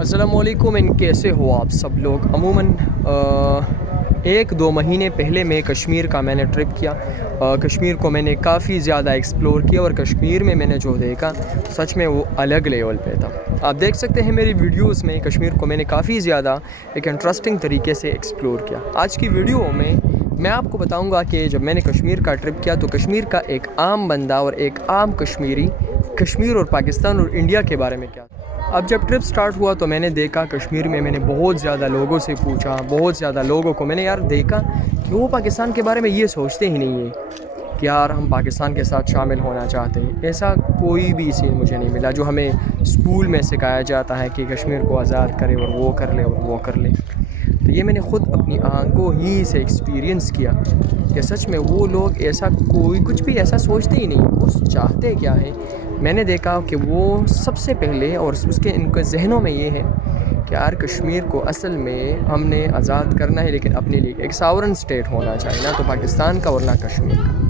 अस्सलामुअलैकुम इन कैसे हो आप सब लोग। अमूमन 1-2 महीने पहले मैं कश्मीर का मैंने ट्रिप किया। कश्मीर को मैंने काफ़ी ज़्यादा एक्सप्लोर किया और कश्मीर में मैंने जो देखा सच में वो अलग लेवल पे था। आप देख सकते हैं मेरी वीडियोस में कश्मीर को मैंने काफ़ी ज़्यादा एक इंटरेस्टिंग तरीके से एक्सप्लोर किया। आज की वीडियो में मैं आपको बताऊंगा कि जब मैंने कश्मीर का ट्रिप किया तो कश्मीर का एक आम बंदा और एक आम कश्मीरी कश्मीर और पाकिस्तान और इंडिया के बारे में क्या। अब जब ट्रिप स्टार्ट हुआ तो मैंने देखा कश्मीर में, मैंने बहुत ज़्यादा लोगों से पूछा, बहुत ज़्यादा लोगों को मैंने यार देखा कि वो पाकिस्तान के बारे में ये सोचते ही नहीं है कि यार हम पाकिस्तान के साथ शामिल होना चाहते हैं। ऐसा कोई भी सीन मुझे नहीं मिला जो हमें स्कूल में सिखाया जाता है कि कश्मीर को आज़ाद करें और वो कर ले और वो कर ले। तो ये मैंने ख़ुद अपनी आंखों ही से एक्सपीरियंस किया कि सच में वो लोग ऐसा कोई कुछ भी ऐसा सोचते ही नहीं, वो चाहते क्या है। मैंने देखा कि वो सबसे पहले और उसके इनके जहनों में ये है कि यार कश्मीर को असल में हमने आज़ाद करना है, लेकिन अपने लिए एक सावरन स्टेट होना चाहिए, ना तो पाकिस्तान का और ना कश्मीर का।